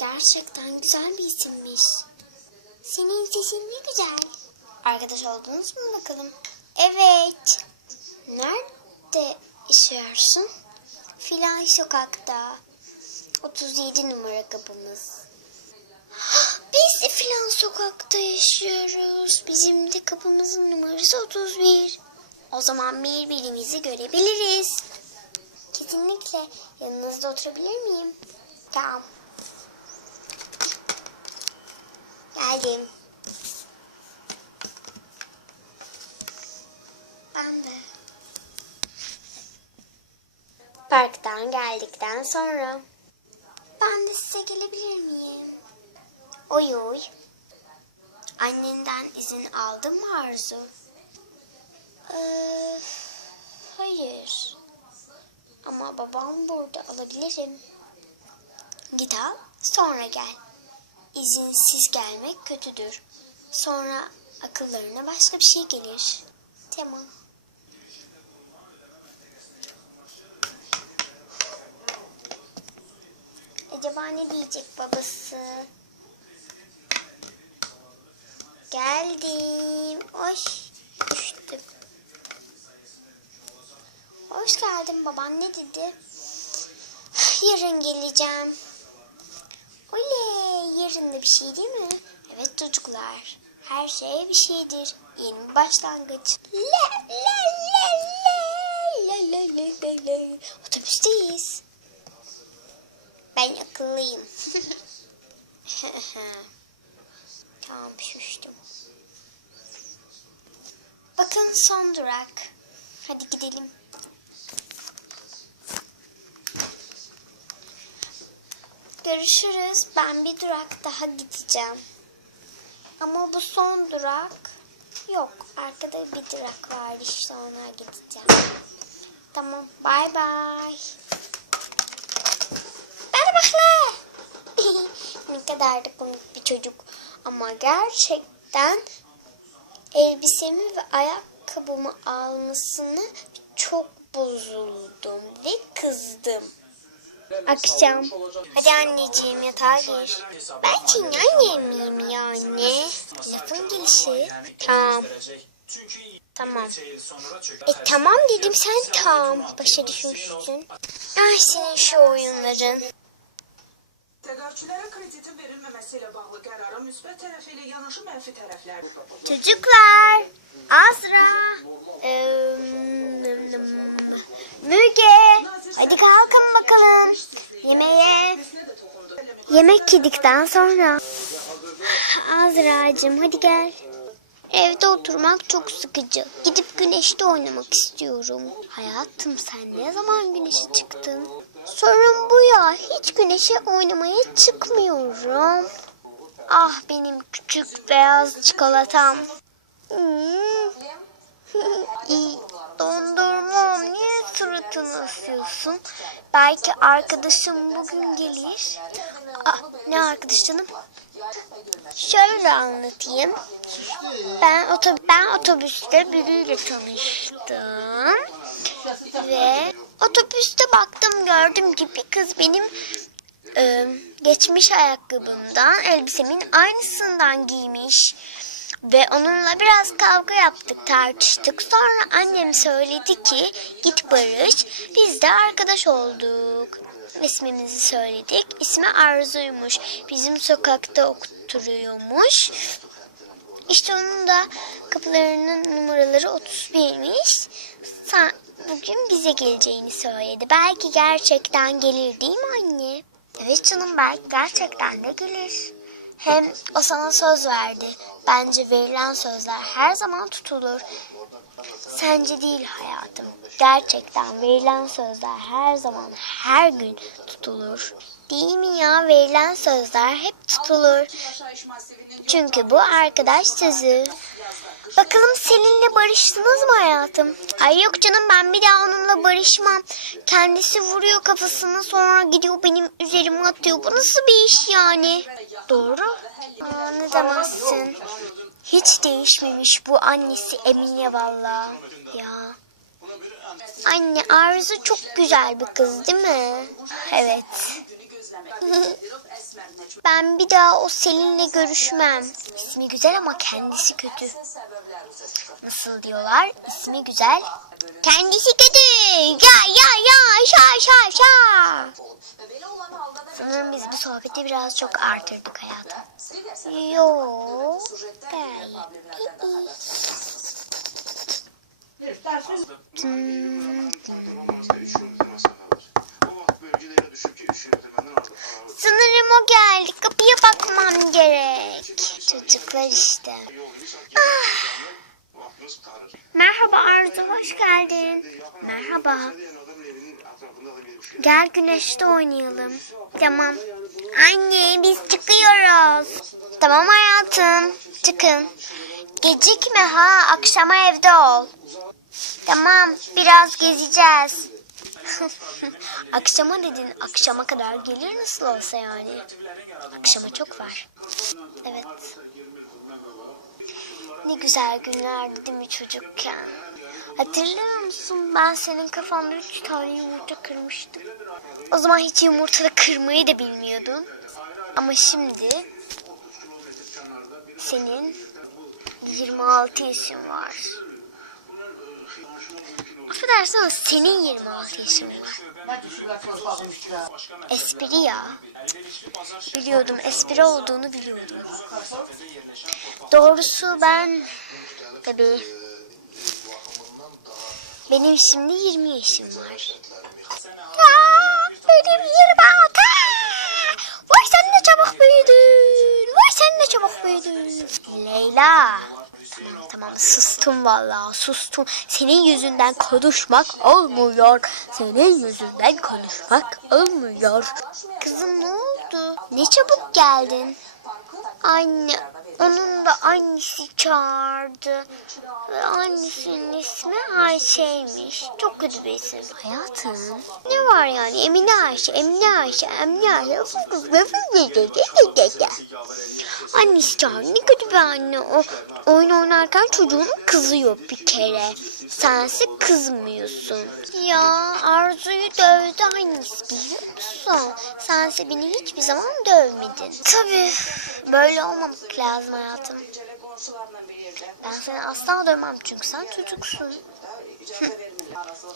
Gerçekten güzel bir isimmiş. Senin sesin ne güzel. Arkadaş oldunuz mu bakalım? Evet. Nerede yaşıyorsun? Filan sokakta. 37 numara kapımız. Biz de filan sokakta yaşıyoruz. Bizim de kapımızın numarası 31. O zaman birbirimizi görebiliriz. Kesinlikle. Yanınızda oturabilir miyim? Tamam. Geldim. Ben de. Parktan geldikten sonra. Ben de size gelebilir miyim? Oy oy. Annenden izin aldın mı Arzu? Ee, hayır. Ama babam burada alabilirim. Git al, sonra gel. İzinsiz gelmek kötüdür. Sonra akıllarına başka bir şey gelir. Tamam. Acaba ne diyecek babası? Geldim. Hoş. Düştüm. Hoş geldin baban ne dedi? Yarın geleceğim. Oley yarın bir şey değil mi? Evet çocuklar. Her şey bir şeydir. Yeni bir başlangıç. La la la la la la la la la. Otobüsteyiz. Ben akıllıyım. tamam şuştum. Bakın son durak. Hadi gidelim. Görüşürüz. Ben bir durak daha gideceğim. Ama bu son durak yok. Arkada bir durak var. İşte ona gideceğim. Tamam. Bay bay. Merhaba. ne kadar da komik bir çocuk. Ama gerçekten elbisemi ve ayakkabımı almasını çok bozuldum ve kızdım. Akşam. Hadi anneciğim yatağa gir. Ben annem miyim ya anne? Lafın gelişi. Tamam. Tamam. E tamam dedim sen tam başa düşmüşsün. Ay senin şu oyunların. Təqaüdçülərə kreditin verilməməsiyle bağlı qərara müsbət tərəfi ilə yanaşı mənfi tərəflər. Çocuklar. Azra. Ee, Müge. Hadi kalkın bakalım. Yemeğe. Yemek yedikten sonra. Azra'cığım hadi gel. Evde oturmak çok sıkıcı. Gidip güneşte oynamak istiyorum. Hayatım sen ne zaman güneşe çıktın? Sorun bu ya. Hiç güneşe oynamaya çıkmıyorum. Ah benim küçük beyaz çikolatam. Hmm. İyi. Dondurmam niye suratını asıyorsun? Belki arkadaşım bugün gelir. Ah, ne arkadaş canım? Şöyle anlatayım. Ben, otobüs, ben otobüste biriyle tanıştım. Ve otobüste baktım gördüm ki bir kız benim e, geçmiş ayakkabımdan elbisemin aynısından giymiş. Ve onunla biraz kavga yaptık, tartıştık. Sonra annem söyledi ki git barış. Biz de arkadaş olduk. İsmimizi söyledik. İsmi Arzu'ymuş. Bizim sokakta oturuyormuş. İşte onun da kapılarının numaraları 31'miş. Sa- Bugün bize geleceğini söyledi. Belki gerçekten gelir değil mi anne? Evet canım belki gerçekten de gelir. Hem o sana söz verdi. Bence verilen sözler her zaman tutulur. Sence değil hayatım. Gerçekten verilen sözler her zaman her gün tutulur. Değil mi ya? Verilen sözler hep tutulur. Çünkü bu arkadaş sözü. Bakalım Selin'le barıştınız mı hayatım? Ay yok canım ben bir daha onunla barışmam. Kendisi vuruyor kafasını sonra gidiyor benim üzerime atıyor. Bu nasıl bir iş yani? Doğru. Demezsin. Hiç değişmemiş bu annesi Emine valla. Ya. Anne Arzu çok güzel bir kız değil mi? Evet. Ben bir daha o Selin'le görüşmem. İsmi güzel ama kendisi kötü. Nasıl diyorlar? İsmi güzel. Kendisi kötü. Ya ya ya şa şa şa. Sanırım biz bu sohbeti biraz çok artırdık hayatım. Yo. Gayet iyi. Hmm. Sanırım o geldi. Kapıya bakmam gerek. Çocuklar işte. Ah. Merhaba Arzu, hoş geldin. Merhaba. Gel güneşte oynayalım. Tamam. Anne biz çıkıyoruz. Tamam hayatım. Çıkın. Gecikme ha. Akşama evde ol. Tamam. Biraz gezeceğiz. Akşama dedin. Akşama kadar gelir nasıl olsa yani. Akşama çok var. Evet. Ne güzel günlerdi değil mi çocukken? Hatırlıyor musun ben senin kafanda üç tane yumurta kırmıştım. O zaman hiç yumurta da kırmayı da bilmiyordun. Ama şimdi senin 26 yaşın var. Affedersin ama senin 26 yaşın var. Espri ya. Biliyordum espri olduğunu biliyordum. Doğrusu ben tabii benim şimdi 20 yaşım var. Ya benim 26. Vay sen ne çabuk büyüdün. Vay sen ne çabuk büyüdün. Leyla. Tamam tamam sustum vallahi sustum. Senin yüzünden konuşmak olmuyor. Senin yüzünden konuşmak olmuyor. Kızım ne oldu? Ne çabuk geldin? Anne, onun da annesi çağırdı. Ve annesinin ismi Ayşe'ymiş. Çok kötü bir isim. Hayatım. Ne var yani? Emine Ayşe, Emine Ayşe, Emine Ayşe. Annesi çağırdı. Ne kötü bir anne. O oyun oynarken çocuğunu kızıyor bir kere. Sense kızmıyorsun. Ya Arzu'yu dövdü annesi biliyor musun? Sense beni hiçbir zaman dövmedin. Tabii böyle olmamak lazım hayatım. Ben seni asla dövmem çünkü sen çocuksun.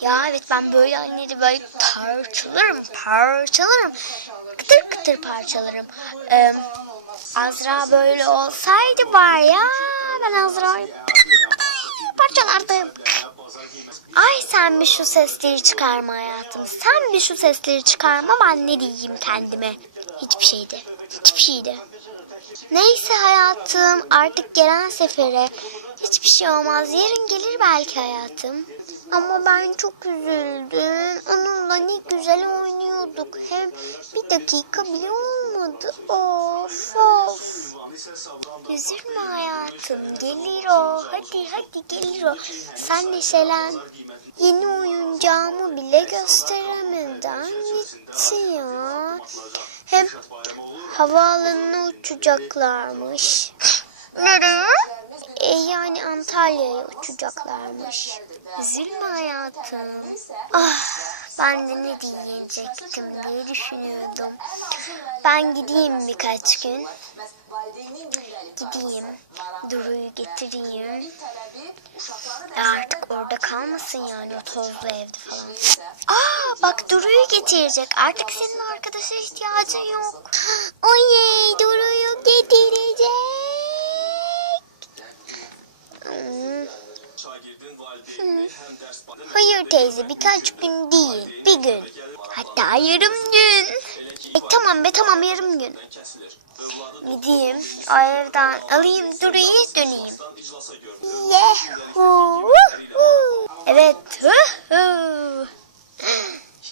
ya evet ben böyle anneleri böyle parçalarım, parçalarım. Kıtır kıtır parçalarım. Ee, Azra böyle olsaydı var ya ben Azra'yı parçalardım. Ay sen bir şu sesleri çıkarma hayatım. Sen bir şu sesleri çıkarma ben ne diyeyim kendime. Hiçbir şeydi. Hiçbir şeydi. Neyse hayatım artık gelen sefere hiçbir şey olmaz. Yarın gelir belki hayatım. Ama ben çok üzüldüm. Onunla ne güzel oynuyorduk. Hem bir dakika bile olmadı. Of of. Üzülme hayatım. Gelir o. Hadi hadi gelir o. Sen neşelen. Yeni oyuncağımı bile gösteremeden gitti ya. Hem havaalanına uçacaklarmış. Nereye? E yani Antalya'ya uçacaklarmış. Üzülme hayatım. Ah ben de ne diyecektim diye düşünüyordum. Ben gideyim birkaç gün. Gideyim. Duru'yu getireyim. Artık kalmasın yani o tozlu evde falan. Aa bak Duru'yu getirecek. Artık senin arkadaşa ihtiyacın yok. Oley Duru'yu getirecek. Hmm. Hayır teyze birkaç gün değil bir gün. Hatta yarım gün. E, tamam be tamam yarım gün. Gideyim o evden alayım Duru'yu döneyim. Yehu. Evet. Hı hı.